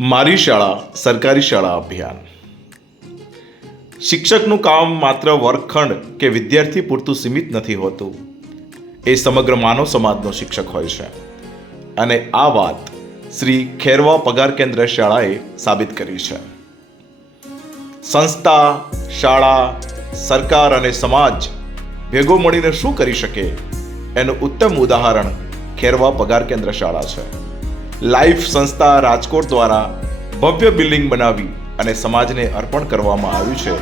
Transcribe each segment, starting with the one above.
મારી શાળા સરકારી શાળા અભિયાન. શિક્ષકનું કામ માત્ર વર્ગખંડ કે વિદ્યાર્થી પૂરતું સીમિત નથી હોતું. એ સમગ્ર માનવ સમાજનો શિક્ષક હોય છે. અને આ વાત શ્રી ખેરવા પગાર કેન્દ્ર શાળાએ સાબિત કરી છે. સંસ્થા, શાળા, સરકાર અને સમાજ ભેગો મળીને શું કરી શકે એનું ઉત્તમ ઉદાહરણ ખેરવા પગાર કેન્દ્ર શાળા છે. લાઈફ સંસ્થા રાજકોટ દ્વારા ભવ્ય બિલ્ડિંગ બનાવી અને સમાજને અર્પણ કરવામાં આવ્યું છે.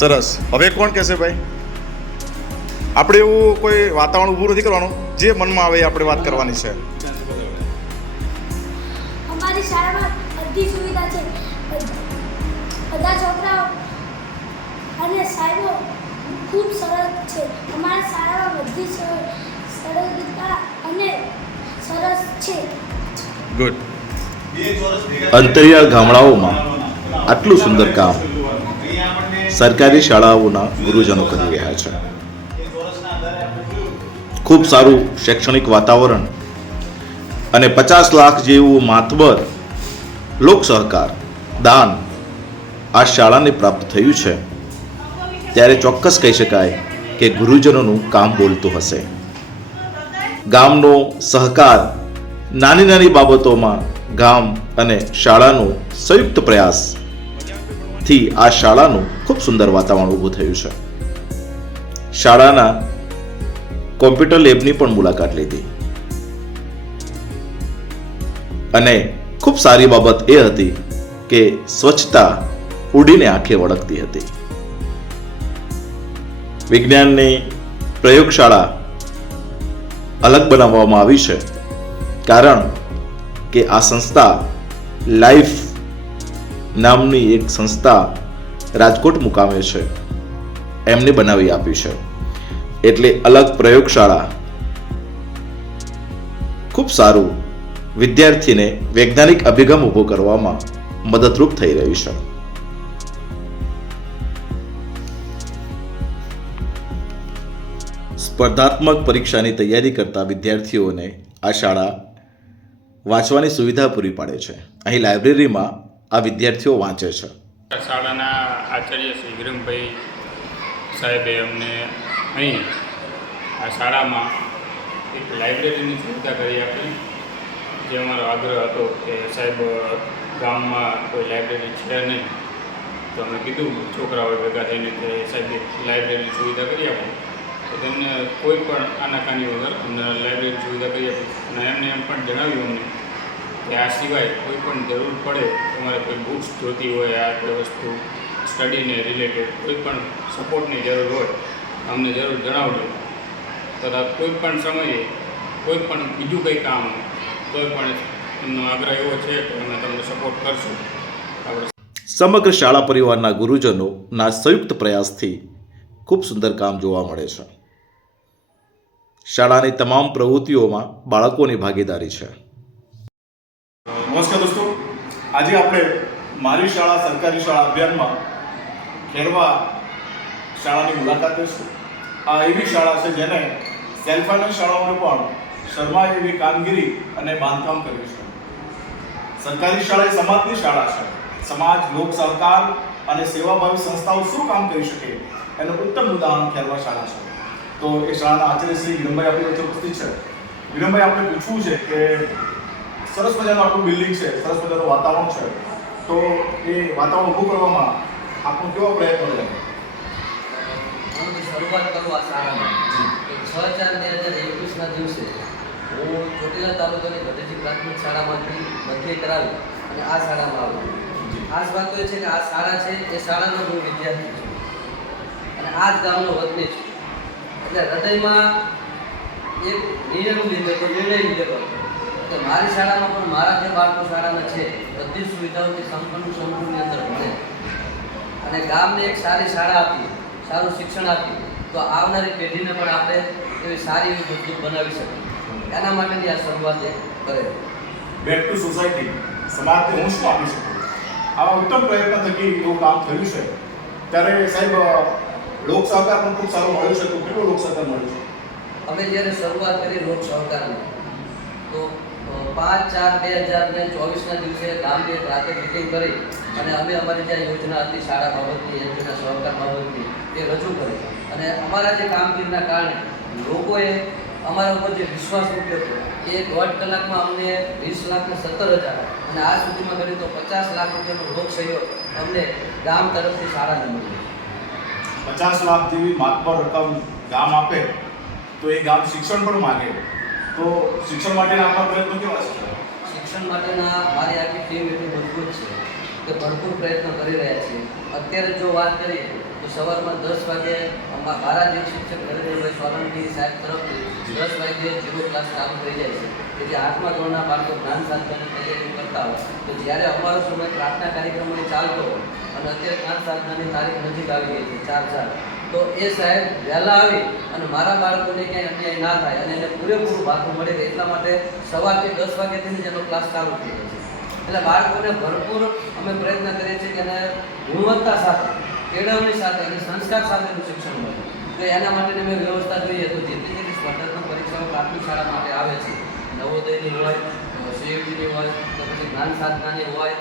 સરસ. હવે કોણ કહેશે ભાઈ? આપણે એવું કોઈ વાતાવરણ ઊભું નથી કરવાનું, જે મનમાં આવે એ આપણે વાત કરવાની છે. અમારી શાળામાં બધી સુવિધા છે. બધા છોકરાઓ અને સાહેબો ખૂબ સરળ છે. અમારી શાળામાં બધી સરળતા અને સરસ છે. ગુડ. અંતરિયાળ ગામડાઓમાં આટલું સુંદર કામ સરકારી શાળાઓના ગુરુજનો કરી રહ્યા છે. ખૂબ સારું શૈક્ષણિક વાતાવરણ અને 50 લાખ જેવું માતબર લોક સહકાર દાન આ શાળાને પ્રાપ્ત થયું છે. ત્યારે ચોક્કસ કહી શકાય કે ગુરુજનોનું કામ બોલતું હશે. ગામનો સહકાર, નાની નાની બાબતોમાં ગામ અને શાળાનો સંયુક્ત પ્રયાસથી આ શાળાનું ખૂબ સુંદર વાતાવરણ ઊભું થયું છે. શાળાના કોમ્પ્યુટર લેબની પણ મુલાકાત લીધી અને ખૂબ સારી બાબત એ હતી કે સ્વચ્છતા ઉડીને આંખે વળગતી હતી. વિજ્ઞાનની પ્રયોગશાળા અલગ બનાવવામાં આવી છે, કારણ કે આ સંસ્થા લાઈફ નામની એક સંસ્થા રાજકોટ મુકામે છે, એમને બનાવી આપી છે. એટલે અલગ પ્રયોગશાળા ખૂબ સારું વિદ્યાર્થીને વૈજ્ઞાનિક અભિગમ ઊભો કરવામાં મદદરૂપ થઈ રહ્યું છે. સ્પર્ધાત્મક પરીક્ષાની તૈયારી કરતા વિદ્યાર્થીઓને આ શાળા વાંચવાની સુવિધા પૂરી પાડે છે. અહીં લાઇબ્રેરીમાં આ વિદ્યાર્થીઓ વાંચે છે. શાળાના આચાર્ય શ્રી વિરમભાઈ સાહેબે અમને અહીં આ શાળામાં એક લાઇબ્રેરીની સુવિધા કરી આપી. જે અમારો આગ્રહ હતો કે સાહેબ ગામમાં કોઈ લાઇબ્રેરી છે નહીં, તો અમે કીધું છોકરાઓ ભેગા થઈને કે સાહેબ લાઇબ્રેરીની સુવિધા કરી આપો. તો તેમને કોઈ પણ આનાકાની વગર અમને લાઇબ્રેરીની સુવિધા કરી આપી. અને એમને એમ પણ જણાવ્યું અમને કે આ સિવાય કોઈ પણ જરૂર પડે, તમારે કોઈ બુક્સ જોતી હોય, આ કોઈ વસ્તુ સ્ટડીને રિલેટેડ કોઈ પણ સપોર્ટની જરૂર હોય, અમને જરૂર જણાવજો. તથા કોઈ પણ સમયે કોઈ પણ બીજું કંઈ કામ હોય તોય પણ એમનો આગ્રહ એવો છે કે અમે તમને સપોર્ટ કરશું. સમગ્ર શાળા પરિવારના ગુરુજનોના સંયુક્ત પ્રયાસથી ખૂબ સુંદર કામ જોવા મળે છે. શાળાની તમામ પ્રવૃત્તિઓમાં બાળકોની ભાગીદારી છે. નમસ્કાર દોસ્તો, આજે આપણે મારી શાળા સરકારી શાળા અભિયાનમાં ખેરવા શાળાની મુલાકાત લઈશું. આ એવી શાળા છે જેને સેલ્ફ ફાઇનાન્સ શાળાઓને પણ શરમાય એવી કામગીરી અને બાંધકામ કર્યું છે. સરકારી શાળા એ સમાજની શાળા છે. સમાજ, લોક સહકાર અને સેવાભાવી સંસ્થાઓ શું કામ કરી શકે એનું ઉત્તમ ઉદાહરણ ખેરવા શાળા છે. તો એ શાળાના આચાર્ય શ્રી વિરમભાઈ આપણી વચ્ચે ઉપસ્થિત છે. વિરમભાઈ, આપણે પૂછવું છે કે સરસ મજાનું આપણું બિલ્ડિંગ છે, સરસ મજાનું વાતાવરણ છે, તો એ વાતાવરણ ઊભું કરવામાં આપણો કેવો પ્રયત્ન રહે? શરૂઆત કરું આ શાળામાં 6/4/2021ના દિવસે હું ચોટીલા તાલુકાની ભદ્રજી પ્રાથમિક શાળામાંથી બદલી કરાવી અને આ શાળામાં આવ્યો. ખાસ વાત તો એ છે કે આ શાળા છે એ શાળાનો હું વિદ્યાર્થી છું અને આ જ ગામનો વતની છું. એટલે હૃદયમાં એક નિર્ણય લીધેલો કે મારી શાળામાં પણ મારા જે બાળકો શાળાના છે બધી સુવિધાઓથી સંપૂર્ણની અંદર ભણે અને ગામને એક સારી શાળા આપી, સારું શિક્ષણ આપી, તો આવનારી પેઢીને પણ આપણે એવી સારી એવી મજબૂત બનાવી શકીએ. એના માટેની આ શરૂઆત કરે. બેક ટુ સોસાયટી, સમાજને હું શું આપી શકું, આવા ઉત્તમ પ્રયત્ન થકી એવું કામ થયું છે. ત્યારે સાહેબ લોક સહકાર પણ ખૂબ સારું મળ્યું છે. તો કેટલો લોક સહકાર મળ્યો છે? અમે જ્યારે શરૂઆત કરી લોક સહકારની તો 5/4/2024ના દિવસે ગામની એક રાતે મિટિંગ કરી અને અમે અમારી જે યોજના હતી શાળા બાબતની યોજના સહકાર બાબતની તે રજૂ કરી અને અમારા જે કામગીરીના કારણે લોકોએ અમારા ઉપર જે વિશ્વાસ મૂક્યો હતો એ 1.5 કલાકમાં અમને 20,17,000 અને આ સુધીમાં કરીએ તો 50 લાખ રૂપિયાનો લોક સહયોગ અમને ગામ તરફથી શાળાને મળ્યો. 50 લાખ જેવી માતબર રકમ ગામ આપે તો એ ગામ શિક્ષણ પણ માગે. તો શિક્ષણ માટેના આપણા પ્રયત્નો કેવા છે? શિક્ષણ માટેના મારી આખી ટીમ એટલી મજબૂત છે કે ભરપૂર પ્રયત્ન કરી રહ્યા છીએ. અત્યારે જો વાત કરીએ તો સવારમાં 10 વાગે મારા જે શિક્ષક નરેન્દ્રભાઈ સોલંકી સાહેબ તરફથી 10 વાગે 0 ક્લાસ ચાલુ થઈ જાય છે કે જે 8મા ધોરણના બાળકો જ્ઞાન સાધનાની તૈયારી કરતા હોય તો જ્યારે અમારો સમય પ્રાર્થના કાર્યક્રમોને ચાલતો હોય અને અત્યારે જ્ઞાન સાધનાની તારીખ નજીક આવી ગઈ છે 4/4 તો એ સાહેબ વહેલા આવી અને મારા બાળકોને ક્યાંય અન્યાય ના થાય અને એને પૂરેપૂરું ભાથું મળે એટલા માટે સવારથી 10 વાગ્યાથી જ એનો ક્લાસ ચાલુ થઈ જાય છે. એટલે બાળકોને ભરપૂર અમે પ્રયત્ન કરીએ છીએ કે એને ગુણવત્તા સાથે કેળવણી સાથે અને સંસ્કાર સાથેનું શિક્ષણ મળે. તો એના માટેની મેં વ્યવસ્થા જોઈએ તો જેટલી જેટલી સ્પર્ધાત્મક પરીક્ષાઓ પ્રાથમિક શાળા માટે આવે છે નવોદયની હોય સીયુટીની હોય તો પછી જ્ઞાન સાધનાની હોય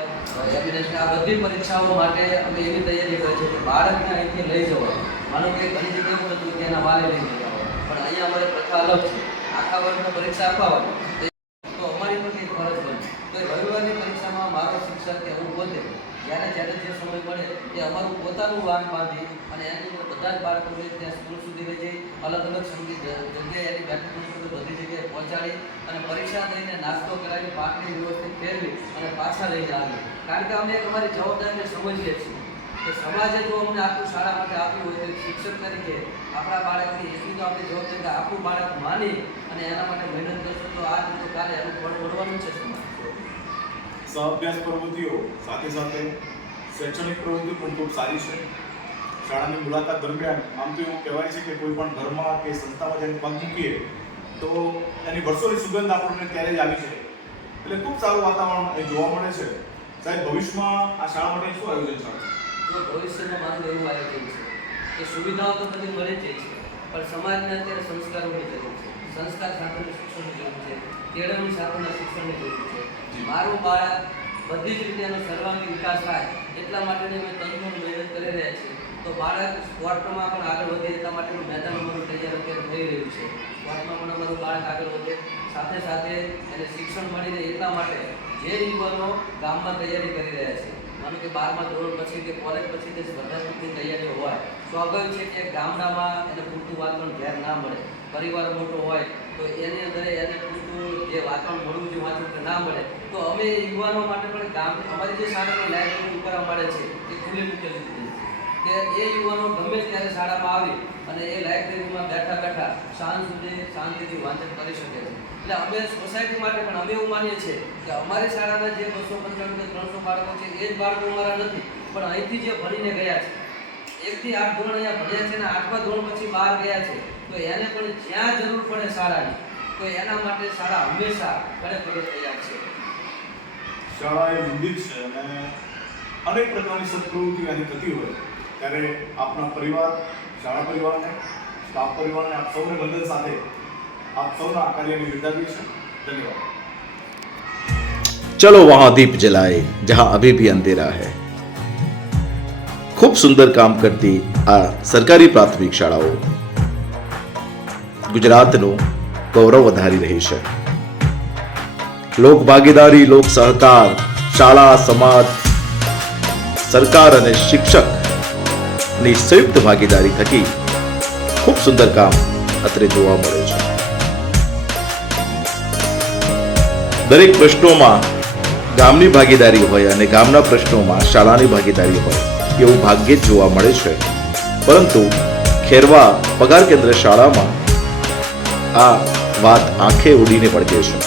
એમિનેશનની આ બધી પરીક્ષાઓ માટે અમે એવી તૈયારી કરીએ છીએ કે બાળકને અહીંથી લઈ જવાય. માનો કે ઘણી જગ્યાએ એવું હતું કે એના વાલે લઈ જતા હોય પણ અહીંયા અમારી પ્રથા અલગ છે. આખા વર્ષની પરીક્ષા આપવા હોય તો અમારી પણ કંઈક ફરજ બને તો એ રવિવારની પરીક્ષામાં મારો શિક્ષક કે હું પોતે જ્યારે જ્યારે જે સમય મળે એ અમારું પોતાનું વાહન બાંધી અને એની અંદર બધા જ બાળકોને ત્યાં સ્કૂલ સુધી લઈ જઈ અલગ અલગ સંગીત જગ્યાએ એની બેઠક સુધી બધી જગ્યાએ પહોંચાડી અને પરીક્ષા દઈને નાસ્તો કરાવી પાકની વ્યવસ્થિત ફેરવી અને પાછા લઈને આવી. કારણ કે અમે એક અમારી જવાબદારીને સમજીએ છીએ કે સમાજે જો અમને આખું શાળા માટે આપ્યું હોય તો શિક્ષક તરીકે આપણા બાળકની એટલી તો આપણી જવાબદારી કે આપણું બાળક માની અને એના માટે મહેનત કરશો તો આ રીતે કાલે એનું ફળ મળવાનું છે સમાજ. સહઅભ્યાસ પ્રવૃત્તિઓ સાથે સાથે શૈક્ષણિક પ્રવૃત્તિઓ પણ ખૂબ સારી છે. શાળાની મુલાકાત દરમિયાન આમ તો એવું કહેવાય છે કે કોઈ પણ ઘરમાં કે સંસ્થામાં જઈને પગ મૂકીએ તો એની વર્ષોની સુગંધ આપણને ત્યારે જ આવી છે. એટલે ખૂબ સારું વાતાવરણ અહીં જોવા મળે છે. સાહેબ, ભવિષ્યમાં આ શાળા માટે શું આયોજન છે? તો ભવિષ્યમાં મારું એવું આયોજન છે કે સુવિધાઓ તો બધી મળી જ છે પણ સમાજને અત્યારે સંસ્કારોની જરૂર છે. સંસ્કાર સાથેનું શિક્ષણની જરૂર છે. કેળવણી સાથેના શિક્ષણની જરૂર છે. મારું બાળક બધી જ રીતે એનો સર્વાંગી વિકાસ થાય એટલા માટેની અમે તનતોડ મહેનત કરી રહ્યા છીએ. તો બાળક સ્પોર્ટમાં પણ આગળ વધે એટલા માટેનું મેદાન અમારું તૈયાર અત્યારે થઈ રહ્યું છે. સ્પોર્ટમાં પણ અમારું બાળક આગળ વધે સાથે સાથે એને શિક્ષણ મળી રહે એટલા માટે જે યુવાનો ગામમાં તૈયારી કરી રહ્યા છે માનો કે 12મા ધોરણ પછી કે કોલેજ પછી જે સ્પર્ધાત્મકની તૈયારીઓ હોય સ્વાભાવિક છે કે ગામડામાં એને પૂરતું વાતાવરણ ઘેર ના મળે. પરિવાર મોટો હોય તો એની અંદર એને પૂરતું જે વાતાવરણ મળવું જોઈએ વાતાવરણ ના મળે તો અમે યુવાનો માટે પણ ગામ અમારી જે શાળાની લાઇબ્રેરી ઉપર મળે છે એ ખુલ્લી મૂકેલી છે કે એ યુવાનો ગમે ત્યારે શાળામાં આવી અને એ લાઇબ્રેરીમાં બેઠા બેઠા સાંજ સુધી શાંતિથી વાંચન કરી શકે છે. એટલે અમે સોસાયટી માટે પણ અમે એવું માનીએ છીએ કે અમારી શાળાના જે 295 કે 300 બાળકો છે એ જ બાળકો અમારા નથી પણ અહીંથી જે ભણીને ગયા છે 1 થી 8 ધોરણ અહીંયા ભણ્યા છે અને 8મા ધોરણ પછી બહાર ગયા છે તો એને પણ જ્યાં જરૂર પડે શાળાની તો એના માટે શાળા હંમેશા ખરેખર તૈયાર છે. શાળા એ મંદિર છે અને અનેક પ્રકારની સત્પ્રવૃત્તિઓ અહીં થતી હોય ત્યારે આપના પરિવાર, શાળા પરિવારને, સ્ટાફ પરિવારને આપ સૌને વંદન સાથે આપ સૌના આ કાર્યને બિરદાવીએ છીએ. ધન્યવાદ. चलो वहां दीप जलाए जहां अभी भी अंधेरा है. खूब सुंदर काम करती આ સરકારી પ્રાથમિક શાળાઓ ગુજરાતનું ગૌરવ વધારી રહી છે. લોક ભાગીદારી, લોક સહકાર, શાળા, સમાજ, સરકાર અને શિક્ષકની સંયુક્ત ભાગીદારી થકી ખૂબ સુંદર કામ અત્રે જોવા મળે છે. દરેક પ્રશ્નોમાં ગામની ભાગીદારી હોય અને ગામના પ્રશ્નોમાં શાળાની ભાગીદારી હોય એવું ભાગ્યે જ જોવા મળે છે. પરંતુ ખેરવા પગાર કેન્દ્ર શાળામાં આ વાત આંખે ઉડીને પડે છે.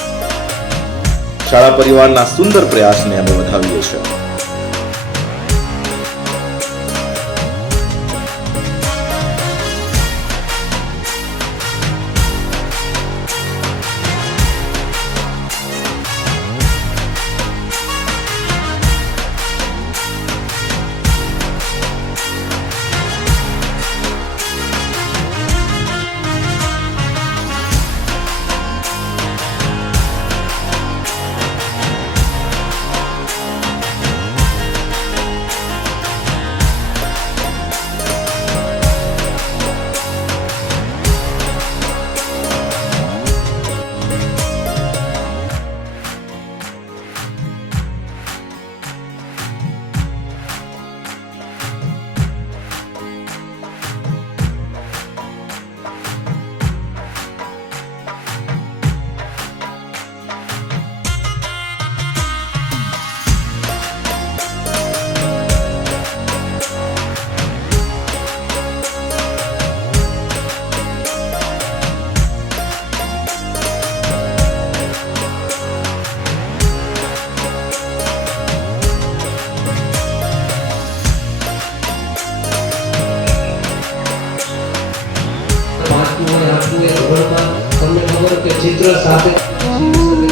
શાળા પરિવારના સુંદર પ્રયાસને અમે વધાવીએ છીએ. આખું એ ધોરણમાં તમને ખબર કે ચિત્ર સાથે